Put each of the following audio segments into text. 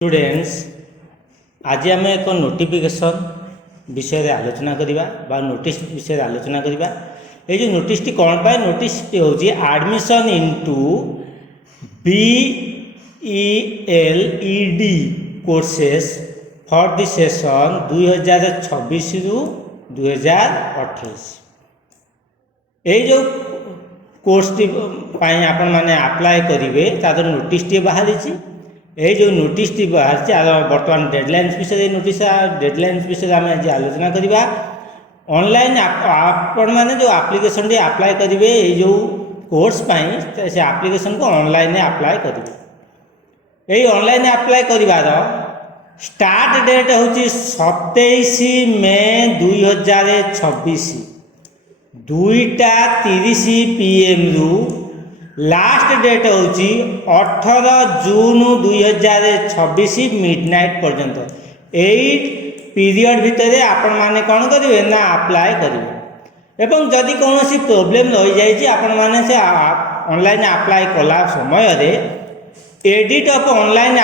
Students आज आम एक नोटिफिकेशन विषय रे आलोचना करिबा बा नोटिस विषय रे आलोचना करिबा। ए जो नोटिस टी कोन पाए नोटिस टी होजी admission into BELED courses for the session 2026 रु 2028। ए जो कोर्स टी पाए आपण माने अप्लाई करिवे तादर नोटिस टी बाहरी छी। ये जो नोटिस टी बाहर बर्तमान डेडलाइन्स विषय नोटिस डेडलाइन्स विषय आम आज आलोचना करवा। ऑनलाइन आपण मैंने जो एप्लिकेशन टी अप्लाई करेंगे ये जो कोर्स पाई से एप्लिकेशन को ऑनलाइन अप्लाई करेंगे। ये ऑनलाइन अप्लाई करार स्टार्ट डेट हूँ 27 मे 2026 2:30 PM रु लास्ट डेट हूँ 18 जून 2026 मिडनाइट पर्यंत। यही पीरियड भितर आपण माने कौन करेंगे ना अप्लाई करेंगे। एवं जदि कौन सी प्रोब्लेम रही जाए आपण माने से ऑनलाइन अप्लाई कला समय एडिट ऑफ ऑनलाइन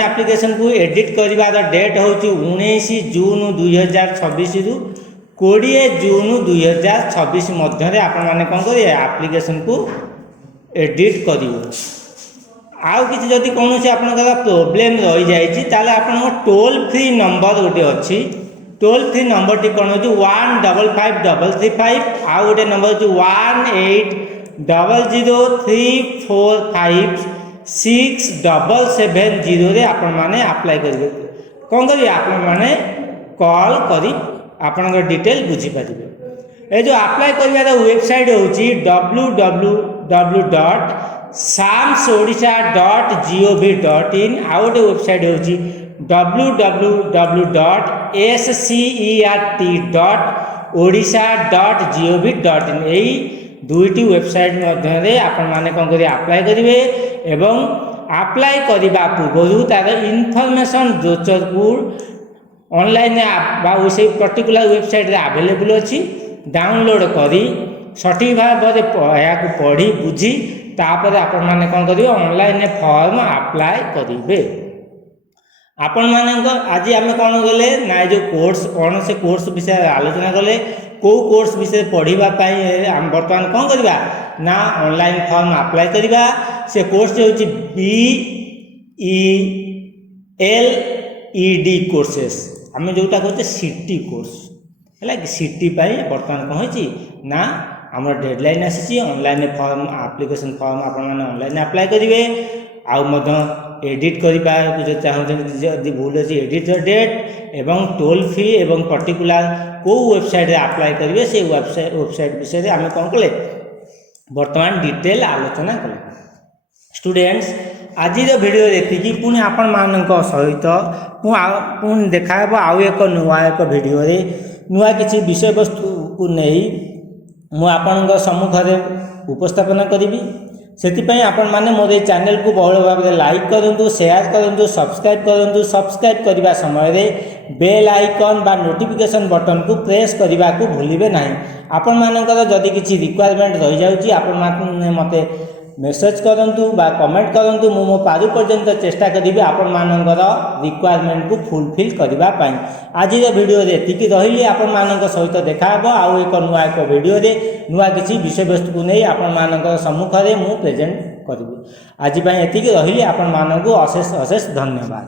एप्लिकेशन को एडिट करिवार डेट हूँ 19 जून 2026 रु 20 जून 2026 मध्य आपण मैंने कौन करेंगे एप्लिकेशन को एडिट करेंगे। आउ कि जदि कौन से आप प्रोब्लेम रही जाए आप टोल फ्री नंबर गोटे अच्छी टोल फ्री नंबर टी कौन हो 155335 आउ गोटे नंबर हो 1800345677 आपण मैंने अप्लाई करेंगे। कौन करेंगे आपण मैंने कॉल करी आपनकर डिटेल बुझीपारे। ये जो अप्लाई कर वेबसाइट हूँ www.samsodisha.gov.in आउ गोटे वेबसाइट हूँ www.scert.odisha.gov.in। यही दुईटी वेबसाइट मध्य आपण माने कौन करेंगे अप्लाई करेंगे। एवं अप्लाई करने पूर्व तार इनफॉरमेशन जोचर को ऑनलाइन से पर्टिकुलर वेबसाइट अवेलेबल अच्छी डाउनलोड करी सठिक भाव में पढ़ी बुझी तापर आपण माने कौन करेंगे ऑनलाइन फॉर्म अप्लाई करेंगे। आपण मान आज आम कौन गले ना जो कोर्स कौन से कोर्स विषय आलोचना कले कौ कोर्स विषय पढ़ाई आम बर्तमान कौन करवा ना ऑनलाइन फॉर्म अप्लाई करवा। से कोर्स हूँ BELED कोर्सेस आम जोटा कहते सिटी कोर्स है कि सिटी बर्तमान कौन हो ना आम डेडलाइन आसी ऑनलाइन फॉर्म एप्लिकेशन फॉर्म आप ऑनलाइन अप्लाई करेंगे। आउ एडिट करने चाहते भूल अच्छी एडिट डेट एवं टोल फ्री एवं पर्टिकुलर को वेबसाइट अप्लाई करेंगे से वेबसाइट विषय आम कौन कले बर्तमान डिटेल आलोचना कले। स्टूडेंट्स आज वीडियो देखिकी पुणी आपण मानक सहित पुणी देखा आउ एक नुआ एक वीडियो नुआ किसी विषय वस्तु को नहीं मुझे सम्मुखें उपस्थापन करी। से आपण मैंने मोर चैनल को बहुल भाव में लाइक करूँ शेयर करूँ सब्सक्राइब करूँ। सब्सक्राइब करने समय बेल आइकन बा नोटिफिकेशन बटन को प्रेस करने को भूलिए ना। आपण मानकर जदि किसी रिक्वायरमेंट रही जाऊँगी आपण मैंने मते मेसेज करूँ बा कमेंट करूँ मो पारु पर्यंत चेष्टा करी आपण मानकर रिक्वायरमेंट को फुलफिल करने। आज वीडियो एतिकी रही आपण मानक सहित देखा आउ एक नुआ एक वीडियो नुआ किसी विषय वस्तु को नहीं आपण मानक सम्मुखें मु प्रेजेंट करी। आज एतिकी रही आपण मानक अशेष अशेष धन्यवाद।